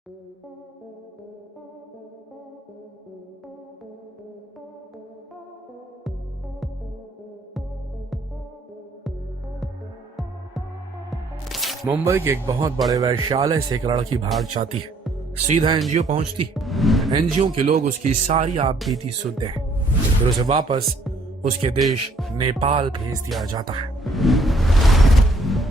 मुंबई के एक बहुत बड़े वैश्यालय से एक लड़की भाग जाती है, सीधा एनजीओ पहुंचती है। एनजीओ के लोग उसकी सारी आपबीती सुनते हैं, फिर उसे वापस उसके देश नेपाल भेज दिया जाता है।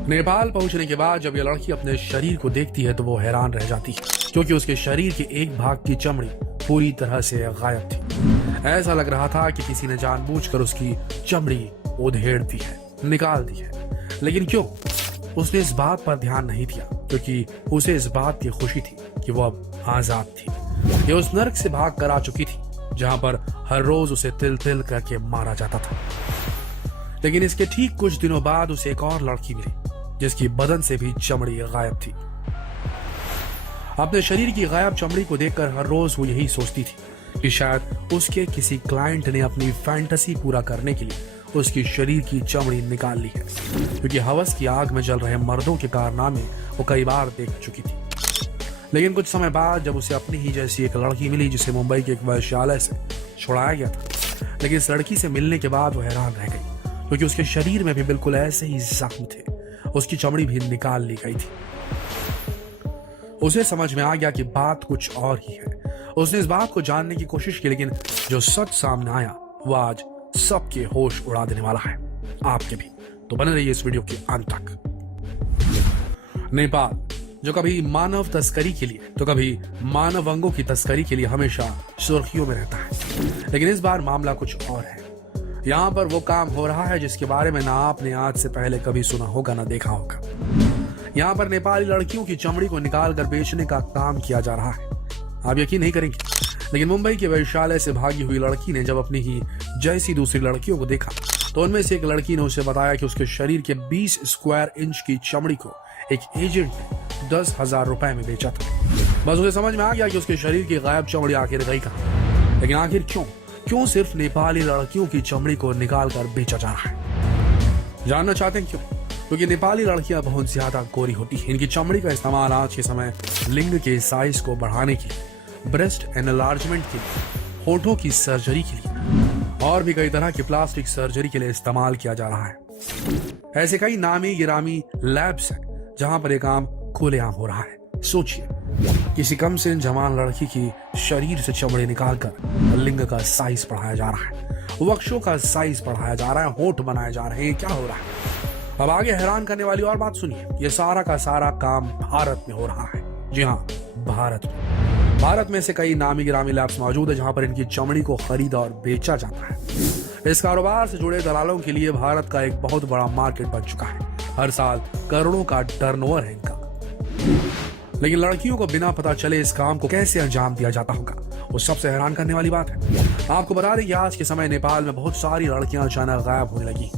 नेपाल पहुंचने के बाद जब यह लड़की अपने शरीर को देखती है तो वो हैरान रह जाती है, क्योंकि उसके शरीर के एक भाग की चमड़ी पूरी तरह से गायब थी। ऐसा लग रहा था कि किसी ने जानबूझकर उसकी चमड़ी उधेड़ दी है, निकाल दी है। लेकिन क्यों? उसने इस बात पर ध्यान नहीं दिया, क्योंकि उसे इस बात की खुशी थी कि वो अब आजाद थी। ये उस नर्क से भाग कर आ चुकी थी जहां पर हर रोज उसे तिल तिल करके मारा जाता था। लेकिन इसके ठीक कुछ दिनों बाद उसे एक और लड़की मिली, जिसकी बदन से भी चमड़ी गायब थी। अपने शरीर की गायब चमड़ी को देखकर हर रोज वो यही सोचती थी कि शायद उसके किसी क्लाइंट ने अपनी फैंटेसी पूरा करने के लिए उसकी शरीर की चमड़ी निकाल ली है, क्योंकि हवस की आग में जल रहे मर्दों के कारनामे वो कई बार देख चुकी थी। लेकिन कुछ समय बाद जब उसे अपनी ही जैसी एक लड़की मिली, जिसे मुंबई के एक वैश्यालय से छुड़ाया गया था, लेकिन इस लड़की से मिलने के बाद वो हैरान रह गई, क्योंकि उसके शरीर में भी बिल्कुल ऐसे ही जख्म थे। उसकी चमड़ी भी निकाल ली गई थी। उसे समझ में आ गया कि बात कुछ और ही है। उसने इस बात को जानने की कोशिश की, लेकिन जो सच सामने आया वो आज सबके होश उड़ा देने वाला है, आपके भी। तो बने रहिए इस वीडियो के अंत तक। नेपाल, जो कभी मानव तस्करी के लिए तो कभी मानव अंगों की तस्करी के लिए हमेशा सुर्खियों में रहता है, लेकिन इस बार मामला कुछ और है। यहाँ पर वो काम हो रहा है जिसके बारे में ना आपने आज से पहले कभी सुना होगा ना देखा होगा। यहाँ पर नेपाली लड़कियों की चमड़ी को निकाल कर बेचने का काम किया जा रहा है। आप यकीन नहीं करेंगे, लेकिन मुंबई के वैश्यालय से भागी हुई लड़की ने जब अपनी ही जैसी दूसरी लड़कियों को देखा तो उनमें से एक लड़की ने उसे बताया कि उसके शरीर के 20 स्क्वायर इंच की चमड़ी को एक एजेंट ने 10,000 रुपए में बेचा था। बस उसे समझ में आ गया कि उसके शरीर की गायब चमड़ी आखिर गई कहां। लेकिन आखिर क्यों सिर्फ नेपाली लड़कियों की चमड़ी को निकाल कर बेचा जा रहा है? जानना चाहते हैं क्यों? क्योंकि नेपाली लड़कियां बहुत ज्यादा गोरी होती हैं। इनकी चमड़ी का इस्तेमाल आज के समय लिंग के साइज को बढ़ाने के लिए, ब्रेस्ट एनलार्जमेंट के लिए, होठों की सर्जरी के लिए और भी कई तरह की प्लास्टिक सर्जरी के लिए इस्तेमाल किया जा रहा है। ऐसे कई नामी गिरामी लैब्स हैं जहां पर यह काम खुलेआम हो रहा है। सोचिए, किसी कम से जवान लड़की की शरीर से चमड़ी निकालकर लिंग का साइज बढ़ाया जा रहा है, वक्षों का साइज बढ़ाया जा रहा है, होठ बनाए जा रहे हैं। क्या हो रहा है? अब आगे हैरान करने वाली और बात सुनिए। ये सारा का सारा काम भारत में हो रहा है। जी हाँ, भारत में से कई नामी गिरामी लैब्स मौजूद है जहां पर इनकी चमड़ी को खरीदा और बेचा जाता है। इस कारोबार से जुड़े दलालों के लिए भारत का एक बहुत बड़ा मार्केट बन चुका है। हर साल करोड़ों का टर्नओवर है इनका। लेकिन लड़कियों को बिना पता चले इस काम को कैसे अंजाम दिया जाता होगा, वो सबसे हैरान करने वाली बात है। आपको बता दें कि आज के समय नेपाल में बहुत सारी लड़कियां अचानक गायब होने लगी।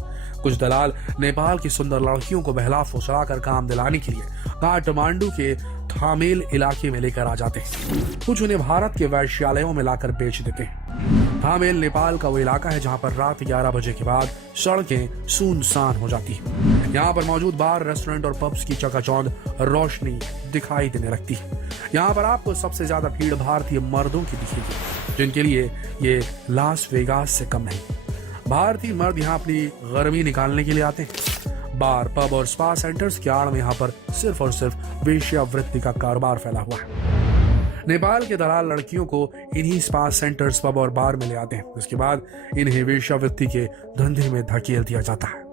कुछ दलाल नेपाल की सुंदर लड़कियों को बहला फुसला कर काम दिलाने के लिए काठमांडू के थामेल इलाके में लेकर आ जाते हैं। कुछ उन्हें भारत के वैश्यालयों में लाकर बेच देते हैं। थामेल नेपाल का वो इलाका है जहां पर रात 11 बजे के बाद सड़कें सुनसान हो जाती हैं। यहाँ पर मौजूद बार, रेस्टोरेंट और पब्स की चकाचौंध रोशनी दिखाई देने लगती है। यहाँ पर आपको सबसे ज्यादा भीड़ भारतीय मर्दों की दिखेगी, जिनके लिए ये लास वेगास से कम नहीं। भारतीय मर्द यहाँ अपनी गर्मी निकालने के लिए आते हैं। बार, पब और स्पा सेंटर्स की आड़ में यहाँ पर सिर्फ और सिर्फ वेश्यावृत्ति का कारोबार फैला हुआ है। नेपाल के दलाल लड़कियों को इन्हीं स्पा सेंटर्स, पब और बार में ले आते हैं। उसके बाद इन्हें वेश्यावृत्ति के धंधे में धकेल दिया जाता है।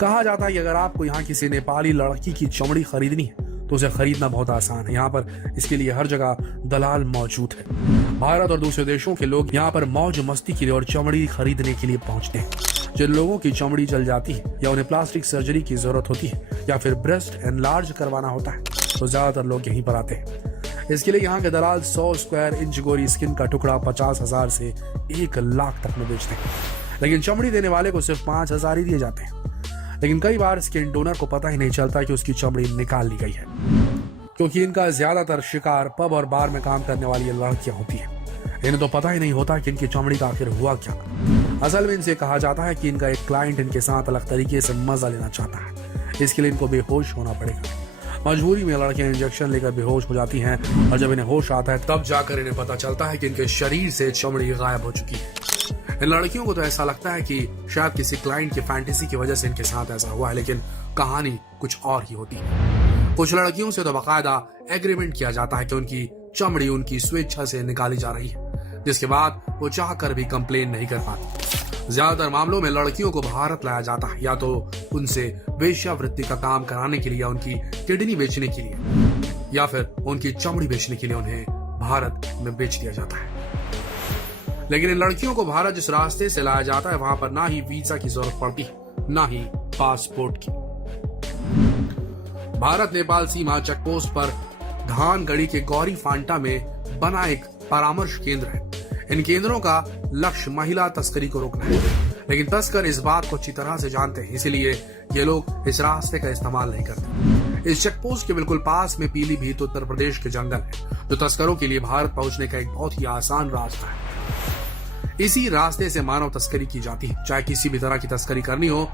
कहा जाता है कि अगर आपको यहाँ किसी नेपाली लड़की की चमड़ी खरीदनी है तो उसे खरीदना बहुत आसान है। यहाँ पर इसके लिए हर जगह दलाल मौजूद है। भारत और दूसरे देशों के लोग यहाँ पर मौज मस्ती के लिए और चमड़ी खरीदने के लिए पहुंचते हैं। जिन लोगों की चमड़ी जल जाती है या उन्हें प्लास्टिक सर्जरी की जरूरत होती है या फिर ब्रेस्ट एनलार्ज करवाना होता है तो ज्यादातर लोग यहीं पर आते हैं। इसके लिए यहाँ के दलाल 100 स्क्वायर इंच गोरी स्किन का टुकड़ा 50,000 से 1 लाख तक में बेचते हैं। लेकिन चमड़ी देने वाले को सिर्फ 5,000 ही दिए जाते हैं। लेकिन कई बार स्किन डोनर को पता ही नहीं चलता कि उसकी चमड़ी निकाल ली गई है, क्योंकि इनका ज्यादातर शिकार पब और बार में काम करने वाली लड़कियां होती हैं। इन्हें तो पता ही नहीं होता कि इनकी चमड़ी का आखिर हुआ क्या। असल में इनसे कहा जाता है कि इनका एक क्लाइंट इनके साथ अलग तरीके से मजा लेना चाहता है, इसके लिए इनको बेहोश होना पड़ेगा। मजबूरी में लड़कियां इंजेक्शन लेकर बेहोश हो जाती हैं और जब इन्हें होश आता है तब जाकर इन्हें पता चलता है कि इनके शरीर से चमड़ी गायब हो चुकी है। इन लड़कियों को तो ऐसा लगता है कि शायद किसी क्लाइंट की फैंटेसी की वजह से इनके साथ ऐसा हुआ है, लेकिन कहानी कुछ और ही होती है। कुछ लड़कियों से तो बाकायदा एग्रीमेंट किया जाता है कि उनकी चमड़ी उनकी स्वेच्छा से निकाली जा रही है, जिसके बाद वो चाहकर भी कंप्लेन नहीं कर पाती। ज्यादातर मामलों में लड़कियों को भारत लाया जाता है या तो उनसे वेश्यावृत्ति का काम कराने के लिए या उनकी किडनी बेचने के लिए या फिर उनकी चमड़ी बेचने के लिए उन्हें भारत में बेच दिया जाता है। लेकिन इन लड़कियों को भारत जिस रास्ते से लाया जाता है वहां पर ना ही वीजा की जरूरत पड़ती ना ही पासपोर्ट की। भारत नेपाल सीमा चेकपोस्ट पर धानगढ़ी के गौरी फांटा में बना एक परामर्श केंद्र है। इन केंद्रों का लक्ष्य महिला तस्करी को रोकना है, लेकिन तस्कर इस बात को अच्छी तरह से जानते हैं, इसीलिए ये लोग इस रास्ते का इस्तेमाल नहीं करते। इस चेकपोस्ट के बिल्कुल पास में पीलीभीत उत्तर प्रदेश के जंगल है, जो तस्करों के लिए भारत पहुंचने का एक बहुत ही आसान रास्ता है। इसी रास्ते से मानव तस्करी की जाती है। चाहे किसी भी तरह की तस्करी करनी हो,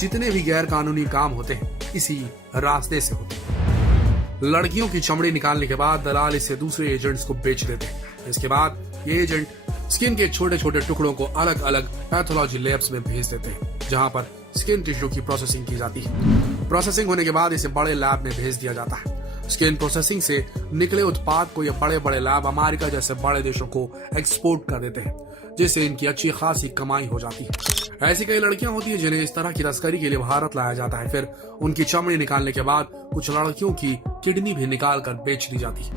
जितने भी गैर कानूनी काम होते हैं इसी रास्ते से होते हैं। लड़कियों की चमड़ी निकालने के बाद दलाल इसे दूसरे एजेंट्स को बेच देते हैं। इसके बाद ये एजेंट स्किन के छोटे छोटे टुकड़ों को अलग अलग पैथोलॉजी लैब्स में भेज देते हैं, जहां पर स्किन टिश्यू की प्रोसेसिंग की जाती है। प्रोसेसिंग होने के बाद इसे बड़े लैब में भेज दिया जाता है। स्किन प्रोसेसिंग से निकले उत्पाद को ये बड़े बड़े लैब अमेरिका जैसे बड़े देशों को एक्सपोर्ट कर देते हैं, जिससे इनकी अच्छी खासी कमाई हो जाती है। ऐसी कई लड़कियां होती हैं जिन्हें इस तरह की तस्करी के लिए भारत लाया जाता है। फिर उनकी चमड़ी निकालने के बाद कुछ लड़कियों की किडनी भी निकाल कर बेच दी जाती है।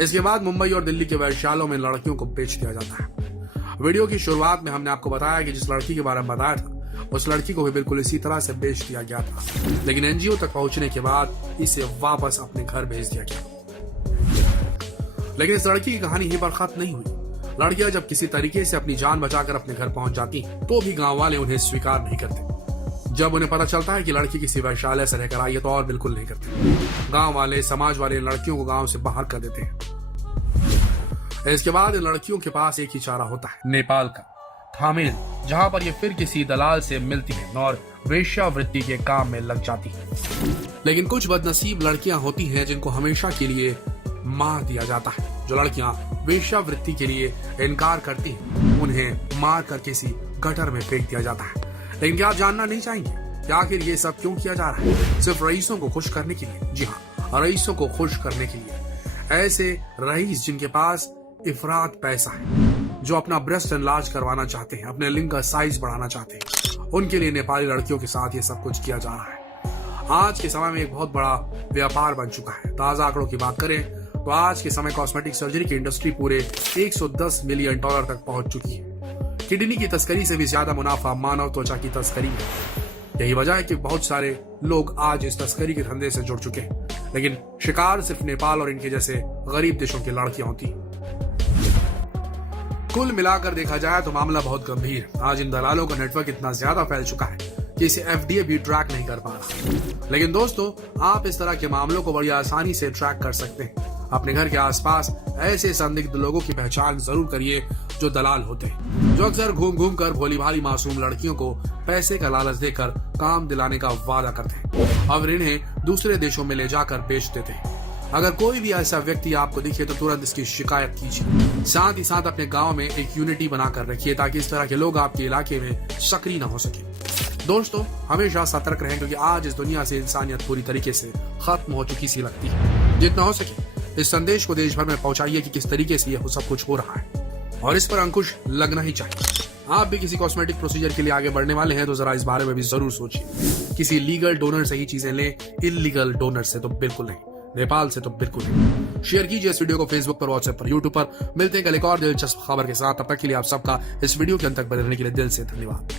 इसके बाद मुंबई और दिल्ली के वैश्यालयों में लड़कियों को बेच दिया जाता है। वीडियो की शुरुआत में हमने आपको बताया कि जिस लड़की के बारे में बताया था उस लड़की को भी बिल्कुल इसी तरह से बेच दिया गया था, लेकिन एनजीओ तक पहुंचने के बाद इसे वापस अपने घर भेज दिया गया। लेकिन इस लड़की की कहानी यहीं पर खत्म नहीं हुई। लड़कियां जब किसी तरीके से अपनी जान बचाकर अपने घर पहुंच जाती तो भी गांव वाले उन्हें स्वीकार नहीं करते। जब उन्हें पता चलता है कि लड़की किसी वैश्यालय से रहकर आई है तो और बिल्कुल नहीं करते। गांव वाले समाज वाले लड़कियों को गांव से बाहर कर देते हैं। इसके बाद इन लड़कियों के पास एक ही चारा होता है, नेपाल का थामेल, जहां पर ये फिर किसी दलाल से मिलती है और वेश्यावृत्ति के काम में लग जाती है। लेकिन कुछ बदनसीब लड़कियां होती हैं जिनको हमेशा के लिए मार दिया जाता है। जो लड़कियां वेश्यावृत्ति के लिए इनकार करती हैं उन्हें मार कर किसी गटर में फेंक दिया जाता है। लेकिन क्या आप जानना नहीं चाहेंगे कि आखिर ये सब क्यों किया जा रहा है? सिर्फ रईसों को खुश करने के लिए। जी हाँ, रईसों को खुश करने के लिए। ऐसे रईस जिनके पास इफरात पैसा है, जो अपना ब्रेस्ट इलाज करवाना चाहते हैं, अपने लिंग का साइज बढ़ाना चाहते हैं, उनके लिए नेपाली लड़कियों के साथ ये सब कुछ किया जा रहा है। आज के समय में एक बहुत बड़ा व्यापार बन चुका है। ताजा आंकड़ों की बात करें तो आज के समय कॉस्मेटिक सर्जरी की इंडस्ट्री पूरे 110 मिलियन डॉलर तक पहुंच चुकी है। किडनी की तस्करी से भी ज्यादा मुनाफा मानव त्वचा की तस्करी है। यही वजह है कि बहुत सारे लोग आज इस तस्करी के धंधे से जुड़ चुके हैं, लेकिन शिकार सिर्फ नेपाल और इनके जैसे गरीब देशों की लड़कियां होती हैं। कुल मिलाकर देखा जाए तो मामला बहुत गंभीर है। आज इन दलालों का नेटवर्क इतना ज्यादा फैल चुका है कि इसे एफडीए भी ट्रैक नहीं कर पा रहा। लेकिन दोस्तों, आप इस तरह के मामलों को बड़ी आसानी से ट्रैक कर सकते हैं। अपने घर के आसपास ऐसे संदिग्ध लोगों की पहचान जरूर करिए जो दलाल होते हैं, जो अक्सर घूम घूम कर भोली भाली मासूम लड़कियों को पैसे का लालच देकर काम दिलाने का वादा करते हैं और इन्हें दूसरे देशों में ले जाकर बेच देते हैं। अगर कोई भी ऐसा व्यक्ति आपको दिखे तो तुरंत इसकी शिकायत कीजिए। साथ ही साथ अपने गांव में एक यूनिटी बनाकर रखिए ताकि इस तरह के लोग आपके इलाके में सक्रिय न हो सके। दोस्तों, हमेशा सतर्क रहें क्योंकि आज इस दुनिया से इंसानियत पूरी तरीके से खत्म हो चुकी सी लगती है। जितना हो सके इस संदेश को देश भर में पहुंचाइए कि किस तरीके से यह सब कुछ हो रहा है और इस पर अंकुश लगना ही चाहिए। आप भी किसी कॉस्मेटिक प्रोसीजर के लिए आगे बढ़ने वाले हैं तो जरा इस बारे में भी जरूर सोचिए। किसी लीगल डोनर से ही चीजें लें, इलीगल डोनर से तो बिल्कुल नहीं, नेपाल से तो बिल्कुल नहीं। शेयर कीजिए इस वीडियो को फेसबुक पर, व्हाट्सएप पर, यूट्यूब पर। मिलते हैं कल एक और दिलचस्प खबर के साथ। तब तक के लिए आप सबका इस वीडियो के अंत तक बने रहने के लिए दिल से धन्यवाद।